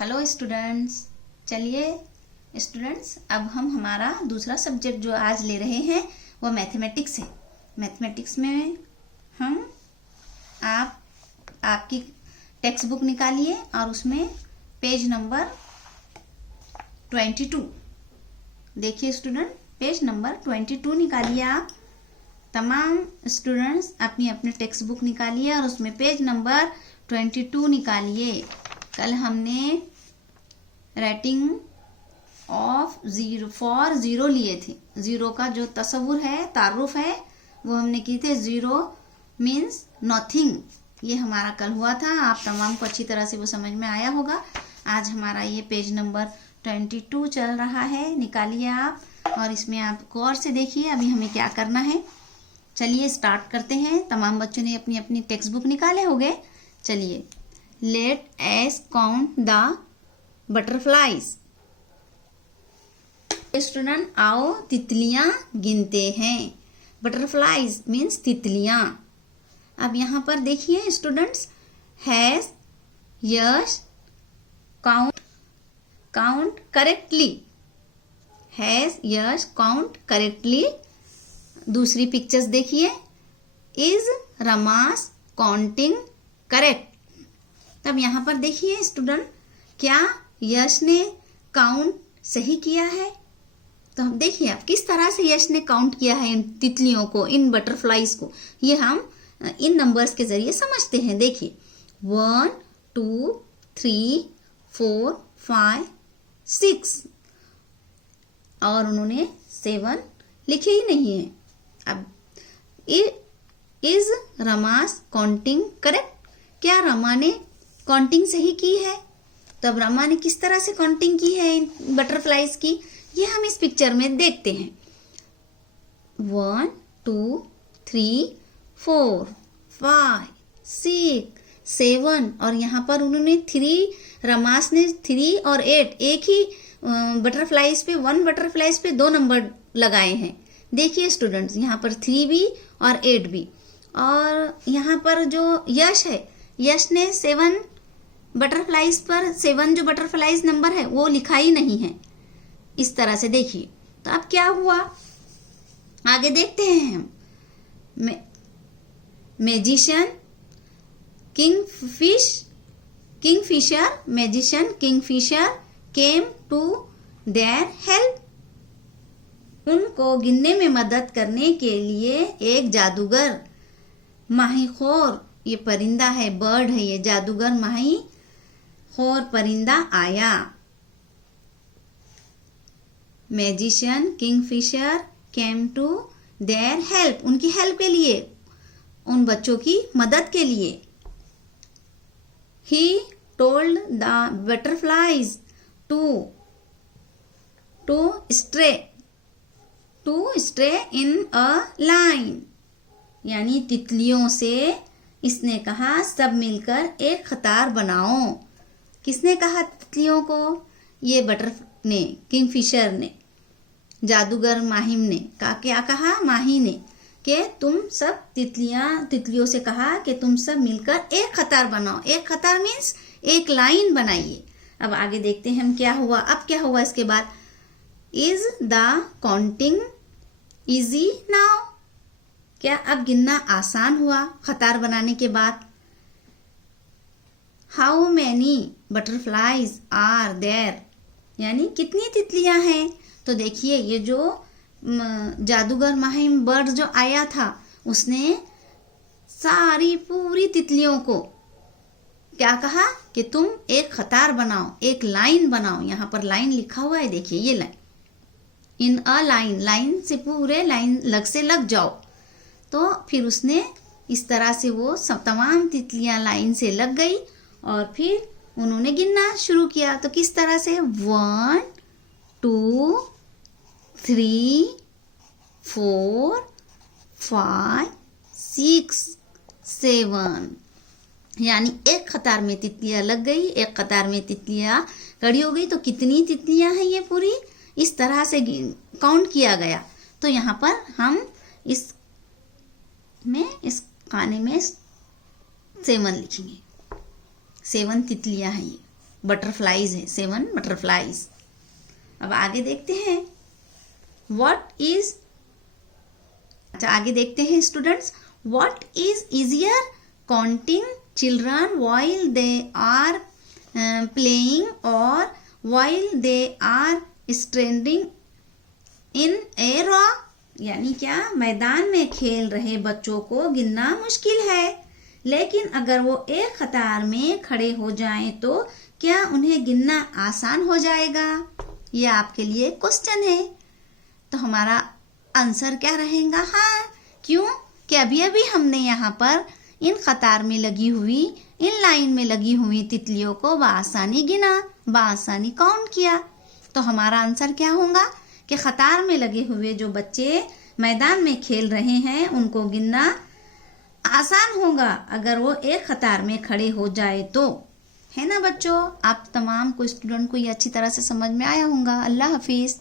Hello students. चलिए students, अब हम हमारा दूसरा सब्जेक्ट जो आज ले रहे हैं वो मैथमेटिक्स है। मैथमेटिक्स में हम आपकी टेक्स्ट बुक निकालिए और उसमें पेज नंबर 22 देखिए स्टूडेंट, पेज नंबर 22 निकालिए। आप तमाम स्टूडेंट्स अपनी अपनी टेक्स्ट बुक निकालिए और उसमें पेज नंबर 22 निकालिए। कल हमने writing of zero for zero लिए थे। जीरो का जो तस्वुर है, तारुफ है, वो हमने किए थे। जीरो मीन्स नथिंग, ये हमारा कल हुआ था। आप तमाम को अच्छी तरह से वो समझ में आया होगा। आज हमारा ये पेज नंबर 22 चल रहा है, निकालिए आप और इसमें आप गौर से देखिए अभी हमें क्या करना है। चलिए स्टार्ट करते हैं। तमाम बच्चों ने अपनी अपनी टेक्स्ट बुक निकाले होंगे। चलिए, let's count the butterflies. Student आओ तितलियां गिनते हैं। बटरफ्लाइज मीन्स तितलियां। अब यहाँ पर देखिए students, has Yash count correctly. Has Yash count correctly. दूसरी पिक्चर्स देखिए, इज रमास काउंटिंग करेक्ट। तब यहाँ पर देखिए स्टूडेंट, क्या यश ने काउंट सही किया है? तो हम देखिए आप किस तरह से यश ने काउंट किया है इन तितलियों को, इन बटरफ्लाइज को। ये हम इन नंबर्स के जरिए समझते हैं। देखिए 1 2 3 4 5 6 और उन्होंने 7 लिखे ही नहीं है। अब इज रमास काउंटिंग करेक्ट? क्या रमा ने काउंटिंग सही की है? तब रमा ने किस तरह से काउंटिंग की है इन बटरफ्लाइज की, ये हम इस पिक्चर में देखते हैं। 1 2 3 4 5 6 7 और यहाँ पर उन्होंने 3, रमास ने 3 और 8 एक ही बटरफ्लाइज पे, 1 बटरफ्लाइज पे 2 नंबर लगाए हैं। देखिए स्टूडेंट्स, यहाँ पर 3 भी और 8 भी। और यहाँ पर जो यश है, यश ने 7 बटरफ्लाइज पर 7 जो बटरफ्लाइज नंबर है वो लिखा ही नहीं है। इस तरह से देखिए। तो अब क्या हुआ, आगे देखते हैं हम। Magician kingfisher came to their help. उनको गिनने में मदद करने के लिए एक जादूगर माहीखोर, ये परिंदा है, बर्ड है, ये जादूगर माहीखोर परिंदा आया। Magician kingfisher came to their help, उनकी हेल्प के लिए, उन बच्चों की मदद के लिए। He told the butterflies to stay in a line. यानी तितलियों से इसने कहा सब मिलकर एक कतार बनाओ। किसने कहा तितलियों को? ये बटर ने, किंगफिशर ने, जादूगर माहिम ने क्या कहा? माही ने, कि तुम सब तितलियों से कहा कि तुम सब मिलकर एक कतार बनाओ। एक कतार मीन्स एक लाइन बनाइए। अब आगे देखते हैं हम क्या हुआ। अब क्या हुआ इसके बाद? Is the counting easy now? क्या अब गिनना आसान हुआ कतार बनाने के बाद? How many butterflies are there? यानी कितनी तितलियां हैं? तो देखिए, ये जो जादूगर माहिम बर्ड जो आया था, उसने सारी पूरी तितलियों को क्या कहा कि तुम एक कतार बनाओ, एक लाइन बनाओ। यहाँ पर लाइन लिखा हुआ है, देखिए ये line, in a line, line से पूरे लाइन से लग जाओ। तो फिर उसने इस तरह से वो सब तमाम तितलियां लाइन से लग गई और फिर उन्होंने गिनना शुरू किया। तो किस तरह से? 1 2 3 4 5 6 7। यानी एक कतार में तितलियां लग गई, एक कतार में तितलियां खड़ी हो गई। तो कितनी तितलियां हैं ये पूरी? इस तरह से काउंट किया गया। तो यहाँ पर हम इस खाने में 7 लिखेंगे। 7 तितलियां हैं ये। बटरफ्लाइज हैं, 7 बटरफ्लाइज। अब आगे देखते हैं व्हाट इज, अच्छा आगे देखते हैं students, what is easier counting children while they are playing और while they are standing in a row, यानी क्या मैदान में खेल रहे बच्चों को गिनना मुश्किल है, लेकिन अगर वो एक कतार में खड़े हो जाएं तो क्या उन्हें गिनना आसान हो जाएगा? ये आपके लिए क्वेश्चन है। तो हमारा आंसर क्या रहेगा? हाँ, क्यों कि अभी अभी हमने यहाँ पर इन कतार में लगी हुई, इन लाइन में लगी हुई तितलियों को बआसानी गिना, बआसानी काउंट किया। तो हमारा आंसर क्या होगा कि कतार में लगे हुए जो बच्चे मैदान में खेल रहे हैं उनको गिनना आसान होगा अगर वो एक कतार में खड़े हो जाए तो, है ना बच्चों? आप तमाम को स्टूडेंट को ये अच्छी तरह से समझ में आया होगा। अल्लाह हाफिज।